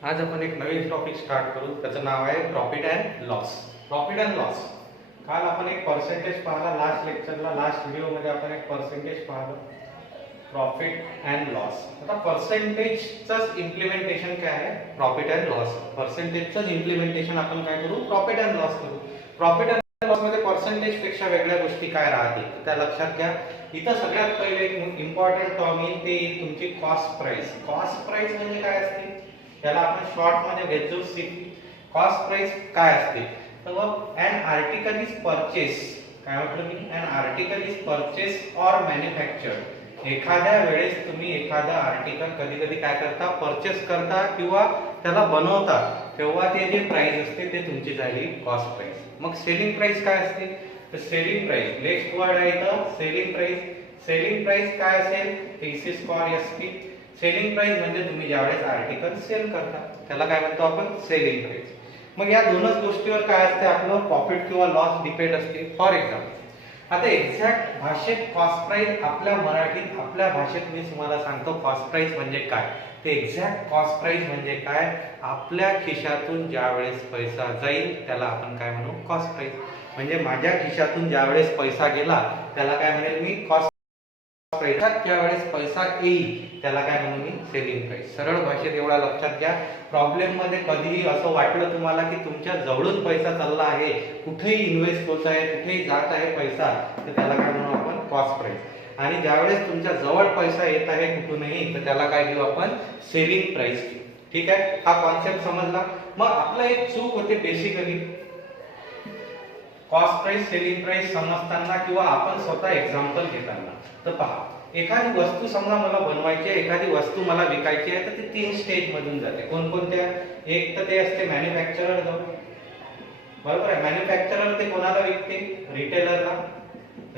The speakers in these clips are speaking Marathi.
आज आपण एक नवीन टॉपिक स्टार्ट करू. त्याचं नाव आहे profit and loss. Profit and loss. काल आपण एक पर्सेंटेज पाहिला. लास्ट लेक्चरला, लास्ट व्हिडिओमध्ये आपण एक पर्सेंटेज पाहिलं, प्रॉफिट अँड लॉस. आता पर्सेंटेजचंच इम्प्लिमेंटेशन काय आहे, प्रॉफिट अँड लॉस. पर्सेंटेजचंच इम्प्लिमेंटेशन आपण काय करू, प्रॉफिट अँड लॉस करू. प्रॉफिट अँड लॉस मध्ये पर्सेंटेज पेक्षा वेगळ्या गोष्टी काय राहतील त्या लक्षात घ्या. इथं सगळ्यात पहिले एक इम्पॉर्टंट टर्म येईल, ते तुमची कॉस्ट प्राइस. कॉस्ट प्राइस म्हणजे काय असते, त्याला आपण शॉर्ट मध्ये घेतो सी. कॉस्ट प्राइस काय असते, तर मग एन आर्टिकल इज परचेस. काय म्हटलं मी, an article is purchase or manufactured. एखाद्या वेळेस तुम्ही एखादा आर्टिकल कधी कधी काय करता, परचेस करता किंवा त्याला बनवता, तेव्हा ते जे प्राइस असते ते तुमची झाली कॉस्ट प्राइस. मग सेलिंग प्राइस काय असते, तर सेलिंग प्राइस नेक्स्ट वर्ड आहे इथं सेलिंग प्राइस. सेलिंग प्राइस काय असेल, is called SP. Selling price म्हणजे तुम्ही ज्यावेळेस आर्टिकल सेल करता त्याला काय म्हणतो आपण, सेलिंग प्राइस. मग या दोनच गोष्टीवर काय असते, आपलं प्रॉफिट किंवा लॉस डिपेंड असते. फॉर एक्झाम्पल, आता एक्झॅक्ट भाषेत कॉस्ट प्राइस आपल्या मराठीत, आपल्या भाषेत मी तुम्हाला सांगतो कॉस्ट प्राइस म्हणजे काय. ते एक्झॅक्ट कॉस्ट प्राइस म्हणजे काय, आपल्या खिशातून ज्या वेळेस पैसा जाईल त्याला आपण काय म्हणू, कॉस्ट प्राइस. म्हणजे माझ्या खिशातून ज्या वेळेस पैसा गेला त्याला काय म्हणेल मी, कॉस्ट प्राइस. ज्या वेळेस पैसा येईल त्याला काय म्हणू मी, सेलिंग प्राइस. सरळ भाषेत एवढा लक्षात घ्या. प्रॉब्लेम मध्ये कधीही असं वाटलं तुम्हाला की तुमच्या जवळून पैसा चालला आहे, कुठेही इन्व्हेस्ट होत आहे, कुठेही जात आहे पैसा, तर त्याला काय म्हणू आपण, कॉस्ट प्राइस. आणि ज्यावेळेस तुमच्या जवळ पैसा येत आहे कुठूनही, तर त्याला काय घेऊ आपण, सेलिंग प्राइस. ठीक आहे, हा कॉन्सेप्ट समजला. मग आपला एक चूक होते basically cost price selling price समजताना किंवा आपण स्वतः एक्झाम्पल घेताना. तर पहा, एखादी वस्तू समजा मला बनवायची आहे, एखादी वस्तू मला विकायची आहे, तर ती 3 स्टेज मधून जाते. कोणकोणत्या, एक तर ते असते मॅन्युफॅक्चरर जाऊन, बरोबर आहे. मॅन्युफॅक्चरर ते कोणाला विकते, रिटेलरला.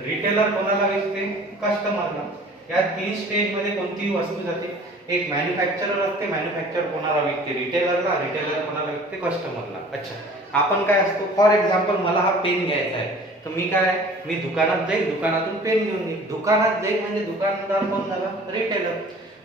रिटेलर कोणाला विकते, कस्टमरला. या 3 स्टेज मध्ये कोणतीही वस्तू जाते. एक मॅन्युफॅक्चरर असते, मॅन्युफॅक्चर कोणाला विकते, रिटेलरला. रिटेलर कोणाला विकते, कस्टमरला. अच्छा, आपण काय असतो, फॉर एक्झाम्पल मला हा पेन घ्यायचा आहे, तर मी काय, मी दुकानात जाईल, दुकानातून पेन घेऊन येईल. दुकानात जाईल म्हणजे दुकानदार कोण झाला, रिटेलर.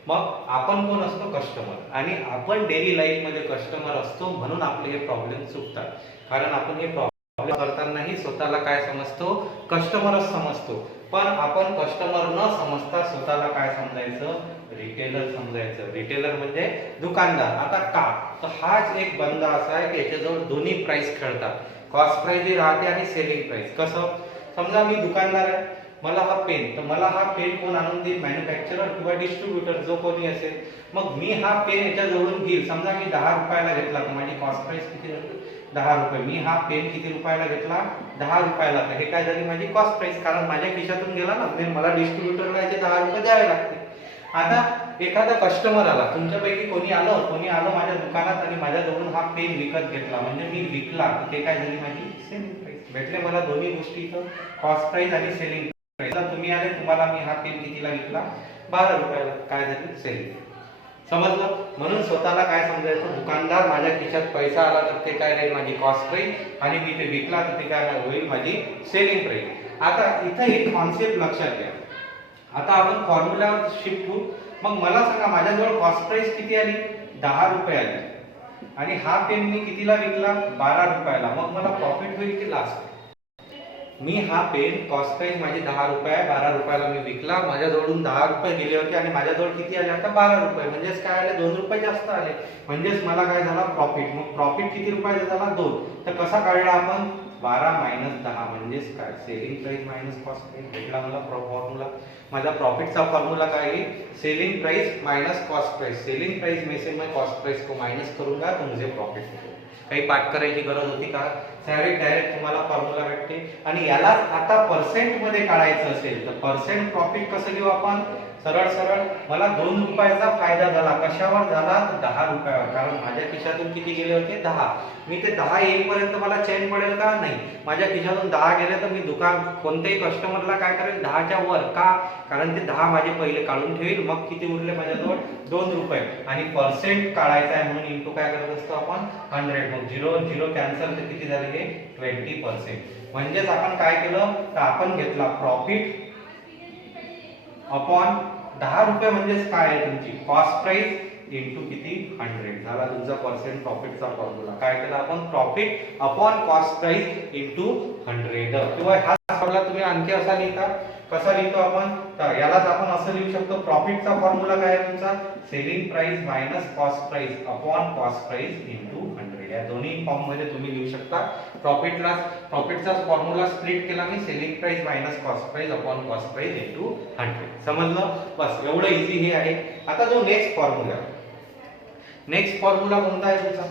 मग आपण कोण असतो, कस्टमर. आणि आपण डेली लाईफ मध्ये कस्टमर असतो, म्हणून आपले हे प्रॉब्लेम चुकतात. कारण आपण हे प्रॉब्लेम करतानाही स्वतःला काय समजतो, कस्टमरच समजतो. पण आपण कस्टमर न समजता स्वतःला काय समजायचं, रिटेलर समजायचं. रिटेलर म्हणजे दुकानदार. आता का, तर हाच एक बंदा असा आहे की याच्याजवळ दोन्ही प्राइस खेळतात, कॉस्ट प्राइस राहते आणि सेलिंग प्राइस. कसं, समजा मी दुकानदार आहे, मला हा पेन, तर मला हा पेन कोण आणून देईल, मॅन्युफॅक्चरर किंवा डिस्ट्रीब्युटर जो कोणी असेल. मग मी हा पेन याच्याजवळून घेईल. समजा मी 10 रुपयाला घेतला, तर माझी कॉस्ट प्राइस किती झाली, 10 रुपये. मी हा पेन किती रुपयाला घेतला, 10 रुपयाला. तर हे काय झाली, माझी कॉस्ट प्राइस, कारण माझ्या खिशातून गेला ना, म्हणजे मला डिस्ट्रीब्युटरला याचे 10 रुपये द्यावे लागते. आता एखादा कस्टमर आला, तुमच्यापैकी कोणी आलं माझ्या दुकानात आणि माझ्याजवळून हा पेन विकत घेतला, म्हणजे मी विकला, तर ते काय झाली, माझी सेलिंग प्राइस. भेटले मला दोन्ही गोष्टी इथं, कॉस्ट प्राइस आणि सेलिंग प्राइस. तुम्ही आले, तुम्हाला मी हा पेन कितीला विकला, 12 रुपयाला. काय झाली, सेलिंग. समजलं. म्हणून स्वतःला काय समजायचं, दुकानदार, माझ्या खिशात पैसा आला तर ते काय राहील, माझी कॉस्ट प्राइस, आणि मी ते विकला तर ते काय होईल, माझी सेलिंग प्राइस. आता इथं एक कॉन्सेप्ट लक्षात घ्या. आता आपण फॉर्म्युलावर शिफ्ट होऊ. मग मला सांगा, माझ्याजवळ कॉस्ट प्राइस किती आली, 10 रुपये आली, आणि हा पेन मी कितीला विकला, 12 रुपयाला. मग मला प्रॉफिट होईल की लॉस. मी हा पेन कॉस्ट प्राइस माझी 10 रुपये, 12 रुपयाला मी विकला, माझ्याजवळून 10 रुपये गेले होते आणि माझ्याजवळ किती आले आता, 12 रुपये. म्हणजेच काय आले, 2 रुपये जास्त आले. म्हणजेच मला काय झाला, प्रॉफिट. मग प्रॉफिट किती रुपयाचा झाला, 2. तर कसा काढला आपण, 12 मायनस 10, म्हणजेच काय, selling price minus cost price. भेटला मला फॉर्म्युला. माझा प्रॉफिटचा फॉर्म्युला काय आहे, selling price minus cost price. Selling price में से मैं कॉस्ट प्राइस को माइनस करूंगा तो मुझे प्रॉफिट होगा. काही पाठ करायची गरज होती का, डायरेक्ट तुम्हाला फॉर्म्युला भेटते. आणि याला आता पर्सेंट मध्ये काढायचं असेल तर पर्सेंट प्रॉफिट कसं घेऊ आपण, सरळ सरळ. मला 2 रुपयाचा फायदा झाला, कशावर झाला, 10 रुपयावर. कारण माझ्या खिशातून किती गेले होते, 10. मी ते 10 येईपर्यंत मला चैन पडेल का, नाही. माझ्या खिशातून 10 गेले तर मी दुकान कोणत्याही कस्टमरला काय करेल, 10च्या वर. का, कारण ते 10 माझे पहिले काढून ठेवील. मग किती उरले माझ्याजवळ, 2 रुपये. आणि पर्सेंट काढायचा आहे म्हणून इंटू काय करत असतो आपण, 100. मग 0 0 कॅन्सल, तर किती झाले, 20%. म्हणजेच आपण काय केलं, तर आपण घेतला प्रॉफिट अपॉन 10 रुपये. म्हणजेच काय आहे, तुमची कॉस्ट प्राइस इंटू किती 100 झाला तुमचा पर्सेंट प्रॉफिटचा फॉर्म्युला. काय केला आपण? Profit upon cost price into 100. किंवा हा फॉर्म्युला तुम्ही आणखी असा लिहिता. कसा लिहितो आपण? तर यालाच आपण असं लिहू शकतो, प्रॉफिटचा फॉर्म्युला काय आहे तुमचा? Selling price minus cost price upon cost price into 100. या दोन्ही फॉर्म मध्ये तुम्ही लिहू शकता. प्रॉफिटचा फॉर्म्युला स्प्लिट केला मी, selling price minus cost price upon cost price into 100. समजलं? बस एवढं इझी हे आहे. आता जो नेक्स्ट फॉर्म्युला कोणता आहे तुमचा?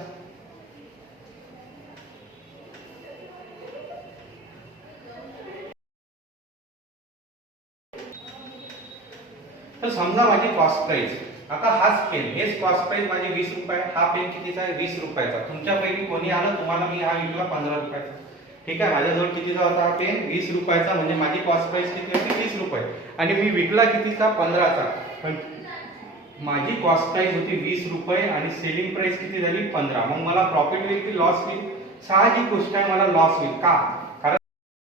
तर समजा माझी कॉस्ट प्राइस, आता हाच पेन, हेच कॉस्ट प्राइस माझी 20 रुपये, हा पेन कितीचा आहे? 20 रुपयाचा. तुमच्यापैकी कोणी आलं, तुम्हाला मी हा विकला 15 रुपयाचा. ठीक आहे, माझ्याजवळ कितीचा होता हा पेन? 20 रुपयाचा. म्हणजे माझी कॉस्ट प्राइस किती होती? 20 रुपये. आणि मी विकला कितीचा? 15चा. पण माझी कॉस्ट प्राइस होती 20 रुपये आणि सेलिंग प्राइस किती झाली? 15. मग मला प्रॉफिट होईल की लॉस होईल? साहजिक गोष्ट आहे, मला लॉस होईल. का?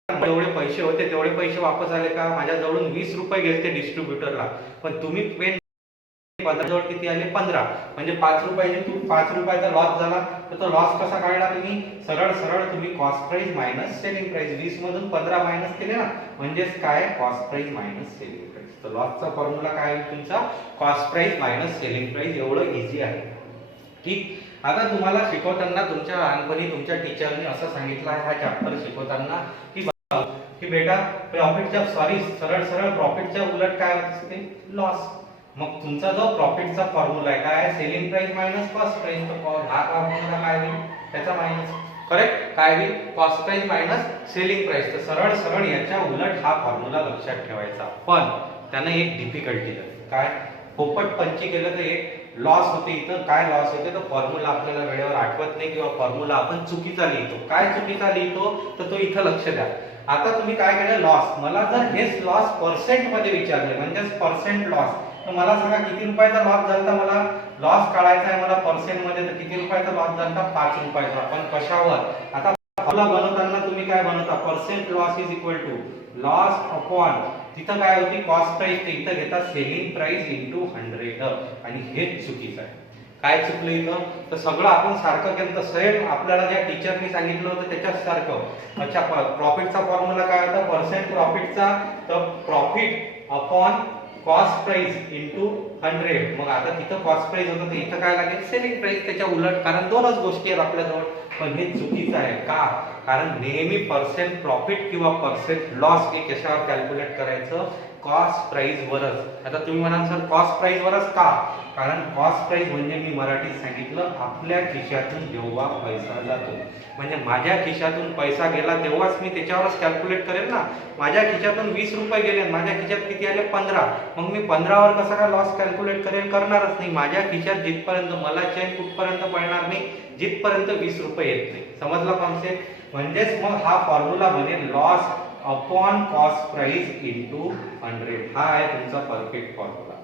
जेवढे पैसे होते तेवढे पैसे वापस आले का? माझ्याजवळून 20 रुपये घेतले डिस्ट्रीब्युटरला, पण तुम्ही पेन जवळ किती आले? 15. म्हणजे 5 रुपयाचा लॉस झाला. तर तो लॉस कसा काढला तुम्ही? सरळ तुम्ही cost price minus selling price, 20 मधून 15 मायनस केले ना, म्हणजेच काय? Cost price minus selling price. तर लॉसचा फॉर्म्युला काय आहे तुमचा? Cost price minus selling price. एवढं इझी आहे. ठीक. आता तुम्हाला शिकवताना तुमच्या लहानपणी तुमच्या टीचरने असं सांगितलं आहे, हा चॅप्टर शिकवताना की बेटा सरळ प्रॉफिटच्या उलट काय असते? लॉस. मग तुमचा जो प्रॉफिटचा फॉर्म्युला आहे काय? Selling price minus cost price. तर हा फॉर्म्युला काय होईल? त्याचा मायनस. करेक्ट. काय होईल? Cost price minus selling price. तर सरळ याच्या उलट हा फॉर्म्युला लक्षात ठेवायचा. पण त्याने एक डिफिकल्टी झाली. काय? पोपट पंची केलं तर एक लॉस होते. इथं काय लॉस होते? तर फॉर्म्युला आपल्याला वेळेवर आठवत नाही किंवा फॉर्म्युला आपण चुकीचा लिहितो. काय चुकीचा लिहितो? तर तो इथं लक्ष द्या. आता तुम्ही काय केलं? लॉस. मला जर हेच लॉस पर्सेंट मध्ये विचारले, म्हणजे पर्सेंट लॉस, तर मला सांगा किती रुपयाचा लॉस झाला? मला लॉस काढायचा आहे मला पर्सेंट मध्ये, तर किती रुपयाचा लॉस झाला? 5 रुपयाचा. पण कशावर? आता फॉर्म्युला बनवताना तुम्ही काय बनवता? Percent loss is equal to loss upon, तिथं काय होती? Cost price. ते इथं घेतात सेलिंग प्राइस इंटू 100. आणि हेच चुकीचं आहे. काय चुकलं इथं? तर सगळं आपण सारखं केलं तर सेम आपल्याला ज्या टीचरनी सांगितलं होतं त्याच्याच सारखं. अच्छा, प्रॉफिटचा फॉर्म्युला काय होता? पर्सेंट प्रॉफिटचा. तर profit upon cost price into 100. मग आता तिथं कॉस्ट प्राइस होतं, तर इथं काय लागेल? Selling price. त्याच्या उलट, कारण दोनच गोष्टी आहेत आपल्याजवळ. पण हे चुकीचं आहे. का? कारण नेहमी पर्सेंट प्रॉफिट किंवा पर्सेंट लॉस हे कशावर कॅल्क्युलेट करायचं? कॉस्ट प्राइस वरच. आता तुम्ही म्हणाल सर कॉस्ट प्राइस वरच का? कारण कॉस्ट प्राइस म्हणजे मी मराठीत सांगितलं, आपल्या खिशातून जेव्हा पैसा जातो, म्हणजे माझ्या खिशातून पैसा गेला तेव्हाच मी त्याच्यावरच कॅल्क्युलेट करेल ना. माझ्या खिशातून 20 रुपये गेले, माझ्या खिशात किती आले? 15. मग मी 15 वर कसा काय लॉस कॅल्क्युलेट करेल? करणारच नाही. माझ्या खिशात जिथपर्यंत मला चेन कुठपर्यंत पडणार नाही, जिथपर्यंत 20 रुपये येत नाही. समजला कॉन्सेप्ट? म्हणजेच मग हा फॉर्म्युला बनेल loss upon cost price into 100. हा आहे तुमचा परफेक्ट फॉर्म्युला.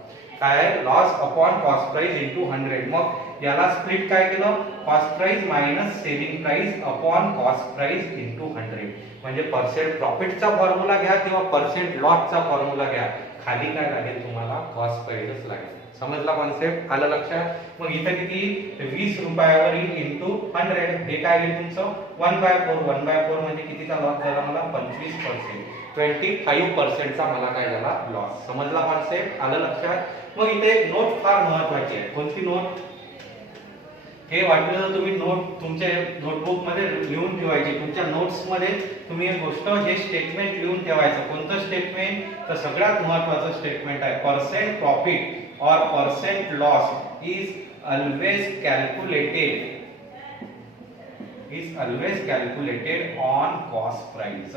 काय आहे? Loss upon cost price into 100. मग याला स्प्लिट काय केलं? Cost price minus selling price upon cost price into 100. म्हणजे पर्सेंट प्रॉफिटचा फॉर्म्युला घ्या किंवा पर्सेंट लॉसचा फॉर्म्युला घ्या, खाली काय लागेल तुम्हाला? कॉस्ट प्राइसच लागेल. समजला कॉन्सेप्ट? आलं लक्षात? मग इथं किती? 20 रुपयावर इंटू 100. हे काय येईल तुमचं? 1/4. 1/4 म्हणजे कितीचा लॉस झाला मला? 25%. 25% चा मला काय झाला? लॉस. समजला कॉन्सेप्ट? आलं लक्षात? मग इथे एक नोट फार महत्वाची आहे. कोणती नोट? हे वाटलं तर तुम्ही नोट तुमच्या नोटबुक मध्ये लिहून ठेवायची. तुमच्या नोट्स मध्ये तुम्ही एक गोष्ट, हे स्टेटमेंट लिहून ठेवायचं. कोणतं स्टेटमेंट? तर सगळ्यात महत्वाचं स्टेटमेंट आहे, percent profit or percent loss is always calculated on cost price.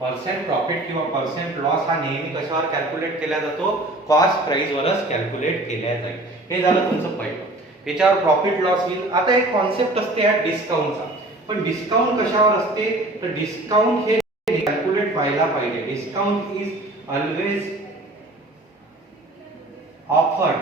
Percent profit किंवा पर्सेंट लॉस हा नेहमी कशावर कॅल्क्युलेट केला जातो? कॉस्ट प्राइस वरच कॅल्क्युलेट केला जाईल. हे झालं तुमचं पहिलं. याच्यावर प्रॉफिट लॉस होईल. आता एक कॉन्सेप्ट असते या डिस्काउंटचा. पण डिस्काउंट कशावर असते? तर डिस्काउंट हे कॅल्क्युलेट व्हायला पाहिजे. Discount is always offered.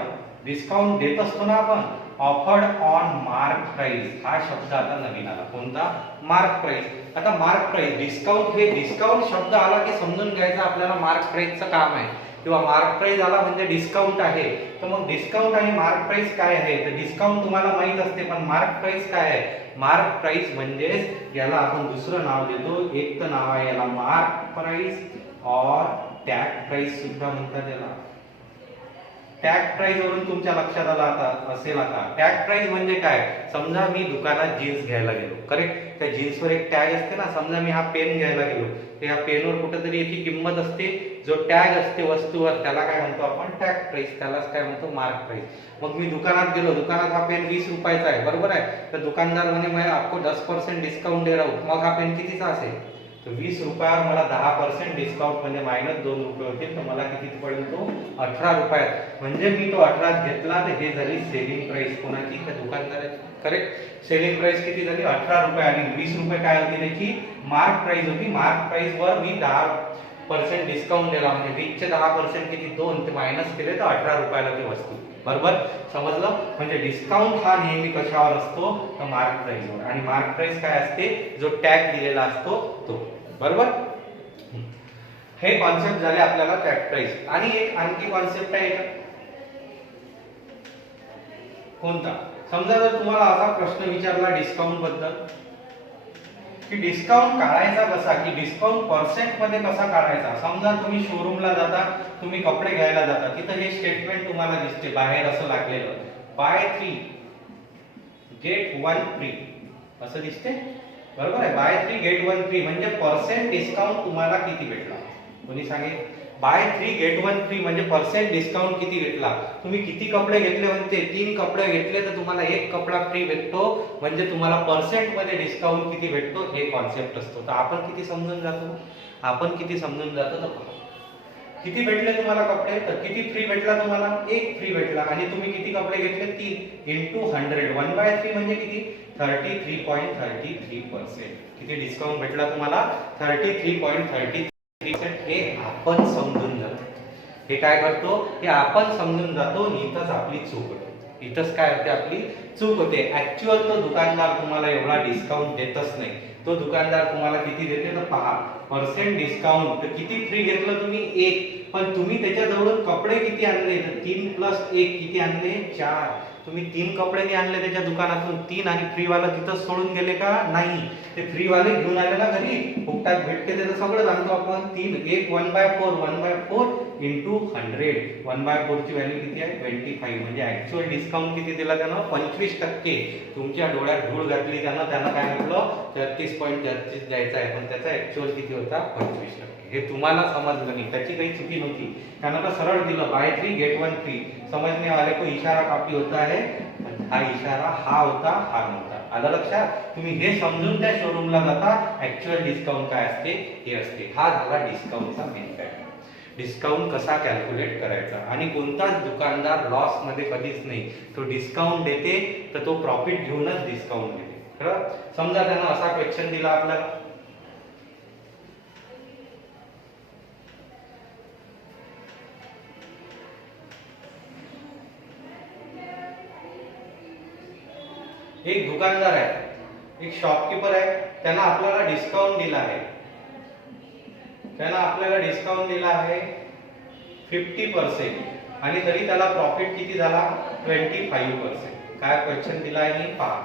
Discount देत असतो ना आपण, ऑफर्ड ऑन मार्क प्राइस. हा शब्द आता नवीन आला. कोणता? Mark price. आता मार्क प्राइस, डिस्काउंट, हे डिस्काउंट शब्द आला की समजून घ्यायचं आपल्याला मार्क प्राइसचं काम आहे. किंवा मार्क प्राइस आला म्हणजे डिस्काउंट आहे. तर मग डिस्काउंट आणि मार्क प्राइस काय आहे? तर डिस्काउंट तुम्हाला माहित असते, पण मार्क प्राइस काय आहे? मार्क प्राइस म्हणजे याला आपण दुसरं नाव देतो. एक तर नाव आहे याला मार्क प्राइस और टॅग प्राइस सुद्धा म्हणतात याला. टॅग प्राइस वरून तुमच्या लक्षात आला आता असेल. आता टॅग प्राइस म्हणजे काय? समजा मी दुकानात जीन्स घ्यायला गेलो, करेक्ट. त्या जीन्सवर एक टॅग असते ना. समजा मी हा पेन घ्यायला गेलो, तर या पेनवर कुठेतरी याची किंमत असते. जो टॅग असते वस्तूवर त्याला काय म्हणतो आपण? Tag price. त्यालाच काय म्हणतो? Mark price. मग मी दुकानात गेलो, दुकानात हा पेन 20 रुपयाचा आहे, बरोबर आहे. तर दुकानदार म्हणे मैं आपको 10% डिस्काउंट दे रहा हूं. मग हा पेन कितीचा असेल? तर 20 रुपयावर मला 10% डिस्काउंट म्हणजे -2 रुपये होतील. तर मला किती पडेल? तो 18 रुपयात. म्हणजे मी तो 18 घेतला. तर हे झाली सेलिंग प्राइस कोणाची? त्या दुकानदाराची, करेक्ट. सेलिंग प्राइस किती झाली? 18 रुपये. आणि 20 रुपये काय होती त्याची? मार्क प्राइस होती. मार्क प्राइस वर मी 10% डिस्काउंट दिला. म्हणजे 20 चे 10% किती? 2. ते मायनस केले तर 18 रुपयाला ती वस्तू. बरोबर समजलं? म्हणजे डिस्काउंट हा नेहमी कशावर असतो? तर मार्क प्राइसवर. आणि मार्क प्राइस काय असते? जो टॅग दिलेला असतो तो. बरोबर. हे कॉन्सेप्ट झाले आपल्याला टॅग प्राइस. आणि एक आणखी कॉन्सेप्ट आहे का? कोणता? समजा जर तुम्हाला असा प्रश्न विचारला डिस्काउंट बद्दल की डिस्काउंट काढायचा कसा, की डिस्काउंट पर्सेंट मध्ये कसा काढायचा. समजा तुम्ही शोरूमला जाता, तुम्ही कपडे घ्यायला जाता, तिथं हे स्टेटमेंट तुम्हाला दिसते बाहेर असं लागलेलं, बाय 3 गेट 1 फ्री असं दिसते. बरोबर आहे. बाय 3 गेट 1 फ्री म्हणजे पर्सेंट डिस्काउंट तुम्हाला किती भेटला? कोणी सांगेल? बाय 3 गेट 1 फ्री म्हणजे पर्सेंट डिस्काउंट किती भेटला? तुम्ही किती कपडे घेतले म्हणते? 3 कपडे घेतले तर तुम्हाला 1 कपडा फ्री भेटतो. म्हणजे तुम्हाला पर्सेंट मध्ये डिस्काउंट किती भेटतो हे कॉन्सेप्ट असतो. तर आपण किती समजून जातो? आपण किती समजून जातो? तर किती भेटले तुम्हाला कपडे? तर किती फ्री भेटला तुम्हाला? 1 फ्री भेटला. आणि तुम्ही किती कपडे घेतले? 3 इंटू 100. 1/3 म्हणजे किती? 33.33%. किती डिस्काउंट भेटला तुम्हाला? 33.33%. हे आपण समजून जातो. हे काय करतो? हे आपण समजून जातो. इथंच आपली चूक होते. इथंच काय होते? आपली चूक होते. ऍक्च्युअल तो दुकानदार तुम्हाला एवढा डिस्काउंट देतच नाही. तो दुकानदार तुम्हाला किती देते? तर पहा, पर्सेंट डिस्काउंट. तर किती फ्री घेतलं तुम्ही? 1. पण तुम्ही त्याच्याजवळून कपडे किती आणले? तर 3 + 1 किती आणले? 4. तुम्ही 3 कपडे नाही आणले त्याच्या दुकानातून. 3 आणि फ्री वाला तिथं सोडून गेले का? नाही. ते फ्री वाले घेऊन आले ना घरी. फुकटात भेटते त्याचं सगळं जाणतो आपण. 3 1 1/4 1/4 इंटू 100. 1/4 ची व्हॅल्यू किती आहे? 25. म्हणजे ऍक्च्युअल डिस्काउंट किती दिला त्यानं? 25%. तुमच्या डोळ्यात धूळ घातली त्यानं काय म्हटलं? 33.33 द्यायचा आहे, पण त्याचा ऍक्च्युअल किती होता? 25%. हे तुम्हाला समजलं नाही. त्याची काही चुकी नव्हती. त्यानं तर सरळ दिलं बाय 3 गेट 1 फ्री. समजने वाले को इशारा काफी होता है. हा इशारा हा होता, हा नव्हता. आलं लक्षात? तुम्ही हे समजून त्या शोरूमला जाता. ऍक्च्युअल डिस्काउंट काय असते हे असते. हा झाला डिस्काउंटचा मेन फॅक्टर. डिस्काउंट कसा कॅल्क्युलेट करायचा. आणि कोणताच दुकानदार लॉस मध्ये कधीच नाही. तो डिस्काउंट देते तर तो प्रॉफिट घेऊनच डिस्काउंट देते. खरं? समजा त्यानं असा क्वेश्चन दिला आपल्याला, एक दुकानदार आहे, एक शॉपकीपर आहे, त्यांना आपल्याला डिस्काउंट दिला आहे. त्यांना आपल्याला डिस्काउंट दिला आहे 50%. आणि तरी त्याला प्रॉफिट किती झाला? 25%. काय क्वेश्चन दिला आहे? पहा,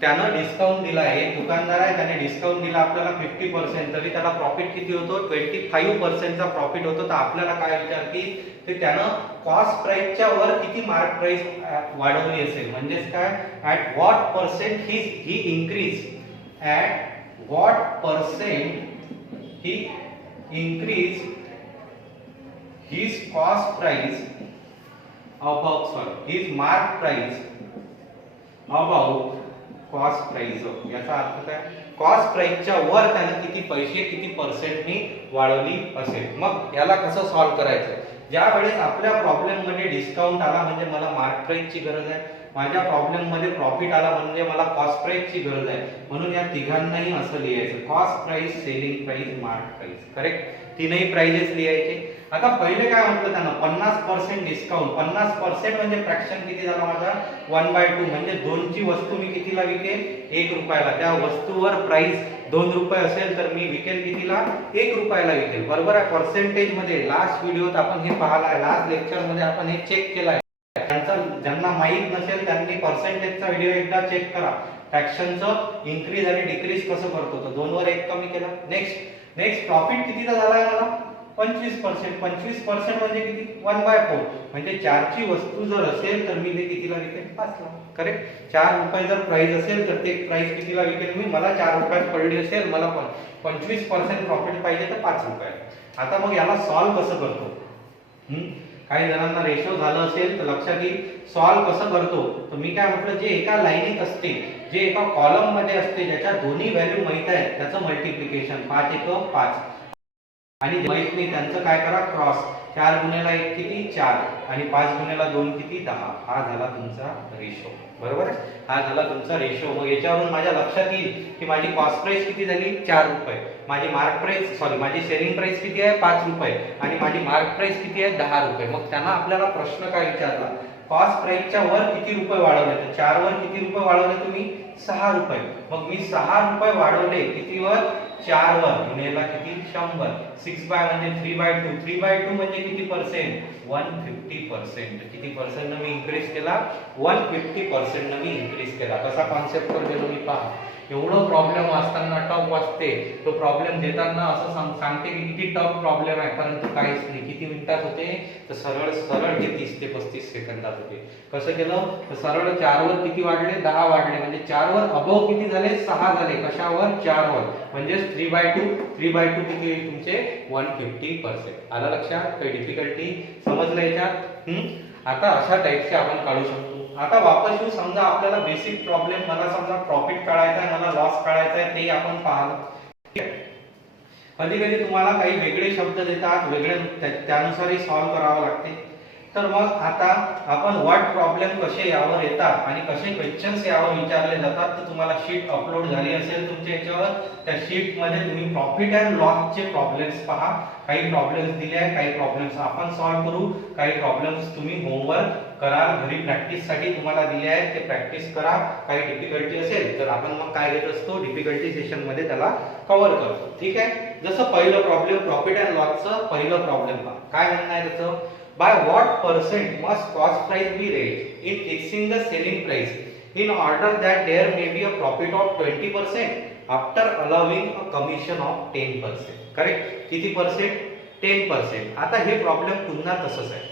त्यानं डिस्काउंट दिला आहे. एक दुकानदार आहे, त्याने डिस्काउंट दिला आपल्याला 50%. तरी त्याला प्रॉफिट किती होतो? 25% चा प्रॉफिट होतो. तर आपल्याला काय विचारतील? ते त्यानं कॉस्ट प्राइसच्या वर किती मार्क प्राइस वाढवली असेल. म्हणजेच काय? At what percent he increase. At what percent he increase his cost price about his mark price about cost price. याचा अर्थ काय? कॉस्ट प्राइसच्या वर त्याने किती पैसे किती पर्सेंटनी वाढवली असेल. मग याला कसं सॉल्व्ह करायचं? ज्या वेळेस आपल्या प्रॉब्लेम मध्ये डिस्काउंट आला म्हणजे मला मार्क प्राइसची गरज आहे. माझ्या प्रॉब्लेम मध्ये प्रॉफिट आला म्हणजे मला कॉस्ट प्राइसची गरज आहे. म्हणून या तिघांनाही असं लिहायचं, cost price, selling price, mark price. Correct? तीनही प्राइजेस लिहायचे. आता पहिले काय म्हटलं त्यांना 50% डिस्काउंट. 50% म्हणजे फ्रॅक्शन किती झाला माझा 1/2 म्हणजे 2 ची वस्तू मी कितीला विकेल 1 रुपयाला. त्या वस्तूवर प्राइस 2 रुपये असेल तर मी विकेल कितीला 1 रुपयाला विकेल. बरोबर आहे. पर्सेंटेज मध्ये लास्ट व्हिडिओत आपण हे पाहिलं आहे, लास्ट लेक्चर मध्ये आपण हे चेक केलं आहे. ज्यांना माहित नसेल त्यांनी पर्सेंटेजचा व्हिडिओ एकदा चेक करा. फ्रॅक्शनचं इन्क्रीज आणि डिक्रीज कसं करतो तर 2 वर 1 कमी केला. नेक्स्ट प्रॉफिट कितीचा झालाय मला 25%. 25% म्हणजे किती 1/4 म्हणजे 4 ची वस्तू जर असेल तर मी ते कितीला विकेल 5 ला. करेक्ट. 4 रुपये जर प्राइस असेल तर ते प्राइस कितीला विकेल मी. मला 4 रुपयात पडली असेल, मला पण 25% प्रॉफिट पाहिजे तर 5 रुपये. आता मग याला सॉल्व कसं करतो. काही जणांना रेशो झालं असेल तर लक्षात येईल. सॉल्व कसं करतो तर मी काय म्हटलं, जे एका लाईनीत असते, जे एका कॉलम मध्ये असते, ज्याच्या दोन्ही व्हॅल्यू माहित आहेत त्याचं मल्टिप्लिकेशन 5 × 1 = 5 आणि माहित नाही त्यांचं काय करा क्रॉस. 4 × 1 किती 4 आणि 5 × 2 किती 10. हा झाला तुमचा रेशो. बरोबर आहे. हा झाला तुमचा रेशो. मग याच्यावरून माझ्या लक्षात येईल की माझी कॉस्ट प्राइस किती झाली 4 रुपये, माझी मार्क प्राइस माझी सेलिंग प्राइस किती आहे 5 रुपये आणि माझी मार्क प्राइस किती आहे 10 रुपये. मग त्यांना आपल्याला प्रश्न काय विचारला, कॉस्ट प्राइसच्या वर किती रुपये वाढवले. तर 4 वर किती रुपये वाढवले तुम्ही 6 रुपये. मग मी 6 रुपये वाढवले कितीवर 4 वर. गुणेला किती 100. 6 बाय म्हणजे 3/2. 3/2 म्हणजे किती पर्सेंट 150%. किती पर्सेंट मी इन्क्रीज केला 150% मी इन्क्रीज केला. कसा कॉन्सेप्ट वर गेलो मी पहा. एवढं प्रॉब्लेम असताना टफ वाचते, तो प्रॉब्लेम देताना असं सांगते की किती टफ प्रॉब्लेम आहे, परंतु काहीच नाही. किती मिनिटात होते तर सरळ हे 30 ते 35 सेकंदात होते. कसं केलं तर सरळ 4 वर किती वाढले 10 वाढले म्हणजे 4 वर अबव किती झाले 6 झाले. कशावर 4 वर म्हणजे 3/2. 3/2 किती होईल तुमचे 150%. आलं लक्षात. काही डिफिकल्टी समजलं याच्यात. आता अशा टाइपचे आपण काढू शकतो. आता वापस येऊ. समजा आपल्याला बेसिक प्रॉब्लेम, मला समजा प्रॉफिट काढायचा आहे, मला लॉस काढायचा आहे, ते आपण पाहलं. कधी कधी तुम्हाला काही वेगळे शब्द देतात, वेगळे त्यानुसारही सॉल्व्ह करावं लागते. तर मग आता आपण व्हॉट प्रॉब्लेम कसे यावर येतात आणि कसे क्वेश्चन्स यावर विचारले जातात. तर तुम्हाला शीट अपलोड झाली असेल तुमच्या याच्यावर, त्या शीट मध्ये तुम्ही प्रॉफिट अँड लॉस चे प्रॉब्लेम्स पहा. काही प्रॉब्लेम्स दिले आहेत, काही प्रॉब्लेम्स आपण सॉल्व्ह करू, काही प्रॉब्लेम्स तुम्ही होमवर्क करा, घरी प्रॅक्टिस साठी तुम्हाला दिले आहेत, ते प्रॅक्टिस करा. काही डिफिकल्टी असेल तर आपण मग काय घेत असतो डिफिकल्टी सेशन मध्ये त्याला कव्हर करतो. ठीक आहे. जसं पहिलं प्रॉब्लेम प्रॉफिट अँड लॉसचं पहिलं प्रॉब्लेम पहा. काय म्हणणं आहे त्याचं, by what percent must cost price be raised in fixing the selling price in order that there may be a profit of 20% after allowing a commission of 10%. Correct. किती पर्सेंट 10%. आता हे प्रॉब्लेम पुन्हा तसंच आहे.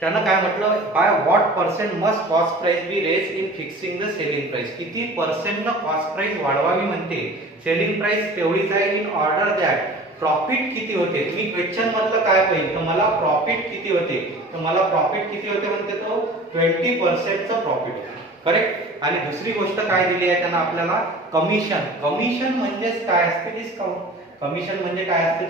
त्यानं काय म्हटलं, by what percent must cost price be raise in fixing the selling price. किती पर्सेंट न कॉस्ट प्राइस वाढवावी म्हणते. सेलिंग प्राइस तेवढीच आहे इन ऑर्डर दॅट प्रॉफिट किती होते. मी क्वेश्चन मधलं काय पाहिजे तर मला प्रॉफिट किती होते, तर मला प्रॉफिट किती होते म्हणते तो 20% चं प्रॉफिट. करेक्ट. आणि दुसरी गोष्ट काय दिली आहे त्यांना आपल्याला कमिशन. कमिशन म्हणजेच काय असते डिस्काउंट. कमिशन म्हणजे काय असते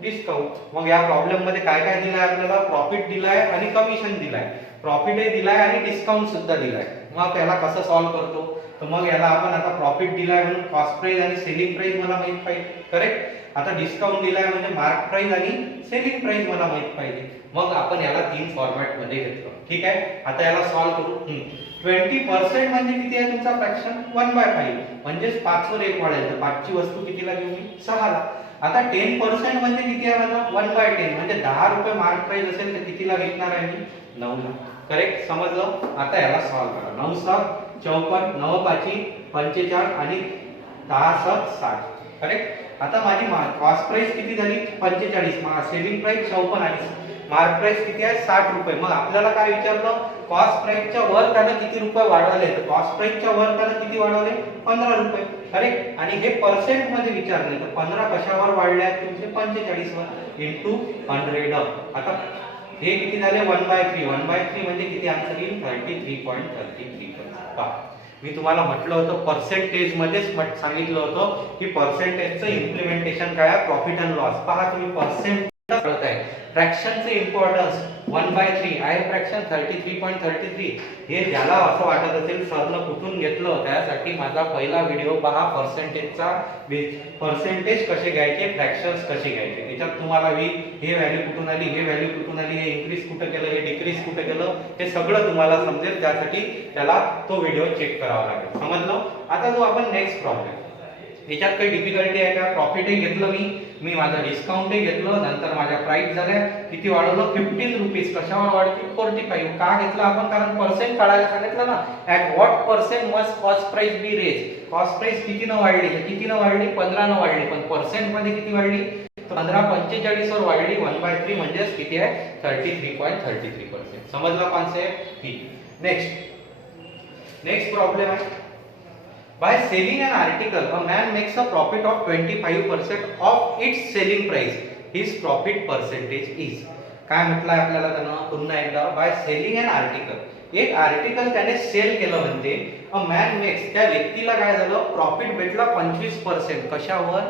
डिस्काउंट. मग या प्रॉब्लेम मध्ये काय काय दिलं आहे आपल्याला, प्रॉफिट दिलाय आणि कमिशन दिलाय. प्रॉफिटही दिलाय आणि डिस्काउंट सुद्धा दिलाय. मग त्याला कसं सॉल्व्ह करतो तर मग याला आपण आता प्रॉफिट दिलाय म्हणून कॉस्ट प्राइस आणि सेलिंग प्राइस मला माहित पाहिजे. करेक्ट. आता डिस्काउंट दिलाय म्हणजे मार्क प्राइस आणि सेलिंग प्राइस मला माहित पाहिजे. मग आपण याला 3 फॉर्मॅट मध्ये घेतलं. ठीक आहे. आता याला सॉल्व्ह करू. 20% म्हणजे किती आहे तुमचा फ्रॅक्शन 1/5 म्हणजे 5 वर 1 वाढेल तर 5 ची वस्तू कितीला घेऊ मी 6 ला. आता 10% म्हणजे किती आहे माझा 1/10 म्हणजे 10 रुपये मार्क प्राइस असेल तर कितीला विकणार आहे मी 9 ला. करेक्ट. समजलं. आता याला सॉल्व्ह करा. 9 × 7 = 54, 9 × 5 = 45 आणि 10 × 7 = 60. करेक्ट. आता माझी कॉस्ट प्राइस किती झाली 45, सेलिंग प्राइस 54 आणि मार्क प्राइस किती आहे 60 रुपये. मग आपल्याला काय विचारलं, कॉस्ट प्राइसच्या वर त्याने किती रुपये वाढवले. तर कॉस्ट प्राइसच्या वर त्याने किती वाढवले 15 रुपये. करेक्ट. आणि हे पर्सेंट मध्ये विचारले तर 15 कशावर वाढले आहेत तुमचे 45 वर इंटू 100. आता हे किती झाले 1/3. 1/3 म्हणजे किती आन्सर येईल 33.33%. मी तुम्हाला म्हटलं होतं पर्सेंटेज मध्येच सांगितलं होतं की पर्सेंटेजचं इम्प्लिमेंटेशन काय आहे प्रॉफिट अँड लॉस. पहा तुम्ही पर्सेंट कळत आहे फ्रॅक्शनचे इम्पॉर्टन्स 1/3 आहे फ्रॅक्शन 33.33 हे ज्याला असं वाटत असेल सरनं कुठून घेतलं त्यासाठी माझा पहिला व्हिडिओ पहा पर्सेंटेज कसे घ्यायचे फ्रॅक्शन्स कसे घ्यायचे त्याच्यात तुम्हाला हे व्हॅल्यू कुठून आली हे व्हॅल्यू कुठून आली हे इन्क्रीज कुठं केलं हे डिक्रीज कुठं केलं हे सगळं तुम्हाला समजेल त्यासाठी त्याला तो व्हिडिओ चेक करावा लागेल समजलं आता जो आपण नेक्स्ट प्रॉब्लेम याच्यात काही डिफिकल्टी आहे का प्रॉफिटही घेतलं मी माझा डिस्काउंटही घेतलं नंतर माझ्या प्राइस झाल्या किती वाढवलं 15 रुपीज कशावर वाढते 45 का घेतलं आपण कारण पर्सेंट काढायला सांगितलं ना at what percent must cost price be raise cost price किती न वाढली 15 न वाढली पण पर्सेंट मध्ये किती वाढली 15.45 वर वाढली 1/3 म्हणजे किती आहे 33.33% समजला कॉन्सेप्ट ठीक नेक्स्ट प्रॉब्लेम आहे By selling an article, a man makes a profit of 25% of its selling price. His profit percentage is. काय म्हटलंय आपल्याला त्यानं पुन्हा एकदा बाय सेलिंग एन आर्टिकल एक आर्टिकल त्याने सेल केलं म्हणते अ मॅन मेक्स त्या व्यक्तीला काय झालं प्रॉफिट भेटला 25% कशावर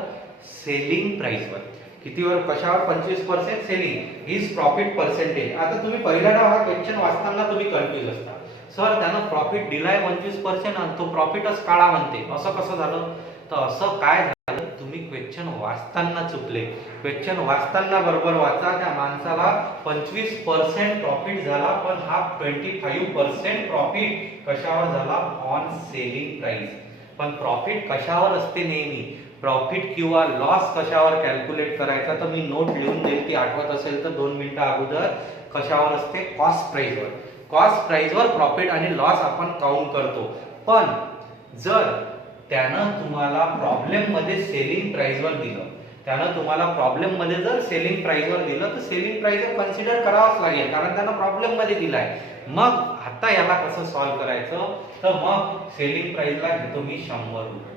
सेलिंग प्राइसवर कितीवर कशावर 25% सेलिंग हिज प्रॉफिट पर्सेंटेज आता तुम्ही पहिल्यांदा हा क्वेश्चन वाचताना तुम्ही कन्फ्यूज असता सर त्यानं प्रॉफिट दिलाय 25% आणि तो प्रॉफिटच काढा म्हणते असं कसं झालं तर असं काय झालं तुम्ही क्वेश्चन वाचताना चुकले क्वेश्चन वाचताना बरोबर वाचा त्या माणसाला 25% प्रॉफिट झाला पण हा 25% प्रॉफिट कशावर झाला ऑन सेलिंग प्राइस पण प्रॉफिट कशावर असते नेहमी प्रॉफिट किंवा लॉस कशावर कॅल्क्युलेट करायचा तर मी नोट लिहून देईल ती आठवत असेल तर 2 मिनिटं अगोदर कशावर असते कॉस्ट प्राइसवर कॉस्ट प्राइसवर प्रॉफिट आणि लॉस आपण काउंट करतो पण जर त्यानं तुम्हाला प्रॉब्लेम मध्ये सेलिंग प्राइसवर दिलं त्यानं तुम्हाला प्रॉब्लेम मध्ये जर सेलिंग प्राइसवर दिलं तर सेलिंग प्राइसवर कन्सिडर करावंच लागेल कारण त्यानं प्रॉब्लेम मध्ये दिलाय मग आता याला कसं सॉल्व्ह करायचं तर मग सेलिंग प्राइसला घेतो मी 100 रुपये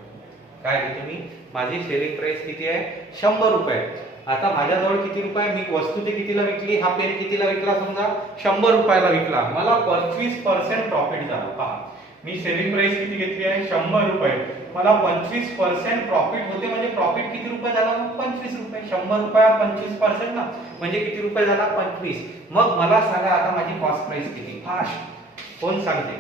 काय घेतो मी माझी सेलिंग प्राइस किती आहे 100 रुपये आता माझ्याजवळ किती रुपये मी वस्तू ते कितीला विकली हा पेन कितीला विकला समजा 100 रुपयाला विकला मला 25% प्रॉफिट झाला पहा मी सेलिंग प्राइस किती घेतली आहे 100 रुपये मला 25% प्रॉफिट होते म्हणजे प्रॉफिट किती रुपये झाला 25 रुपये 100 रुपयावर 25% ना म्हणजे किती रुपये झाला 25 मग मला सांगा आता माझी कॉस्ट प्राइस किती फास्ट कोण सांगते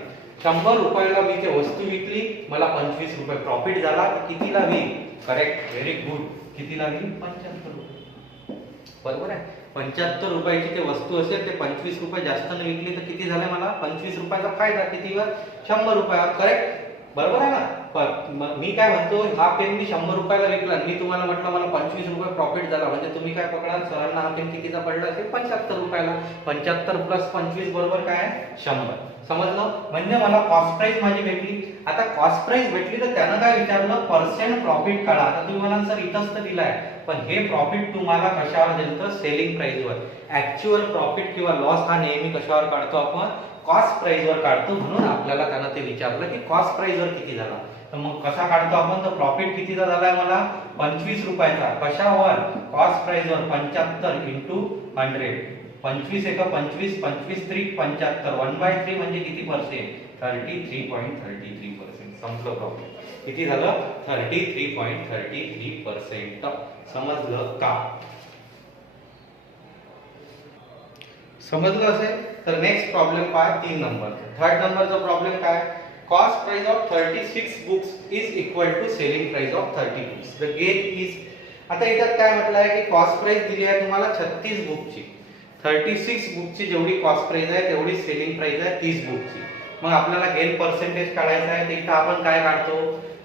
100 रुपयाला मी ते वस्तू विकली मला 25 रुपये प्रॉफिट झाला कितीला विक करेक्ट व्हेरी गुड कितीला विक 75 रुपये बरोबर आहे 75 रुपयाची ते वस्तू असेल ते 25 रुपये जास्त न विकली तर किती झाले मला 25 रुपयाचा फायदा कितीवर 100 रुपयावर करेक्ट बरोबर आहे ना मी काय म्हणतो हा पेन मी 100 रुपयाला विकला मी तुम्हाला म्हटलं मला 25 रुपये प्रॉफिट झाला म्हणजे तुम्ही काय पकडाल सरांना हा पेन कितीचा पडला असेल 75 रुपयाला 75 + 25 बरोबर काय आहे 100 समजलं म्हणजे मला कॉस्ट प्राइस माझी भेटली आता कॉस्ट प्राइस भेटली तर त्यानं काय विचारलं पर्सेंट प्रॉफिट काढा आता तुम्ही म्हणाल सर इथंच तर दिलाय पण हे प्रॉफिट तुम्हाला कशावर दिलं सेलिंग प्राइसवर ऍक्च्युअल प्रॉफिट किंवा लॉस हा नेहमी कशावर काढतो आपण कॉस्ट प्राइसवर काढतो म्हणून आपल्याला त्यानं ते विचारलं की कॉस्ट प्राइसवर किती झाला तर मग कसा काढतो आपण तर प्रॉफिट कितीचा झालाय मला 25 रुपयाचा कशावर कॉस्ट प्राइसवर 75 × 100 25 × 25 25 3 75 1/3 म्हणजे किती पर्सेंट 33.33% संपलं प्रॉफिट किती झालं 33.33% समजलं का समजलं असेल तर नेक्स्ट प्रॉब्लेम पहा 3 नंबर थर्ड नंबरचा प्रॉब्लेम काय cost price of 36 books is equal to selling price of 30 books the gate is आता इथं काय म्हटलं आहे की कॉस्ट प्राइस दिली आहे तुम्हाला 36 बुकची 36 बुकची जेवढी कॉस्ट प्राइस आहे तेवढी सेलिंग प्राइस आहे 30 बुकची मग आपल्याला गेन पर्सेंटेज काढायचा आहे तर इथं आपण काय काढतो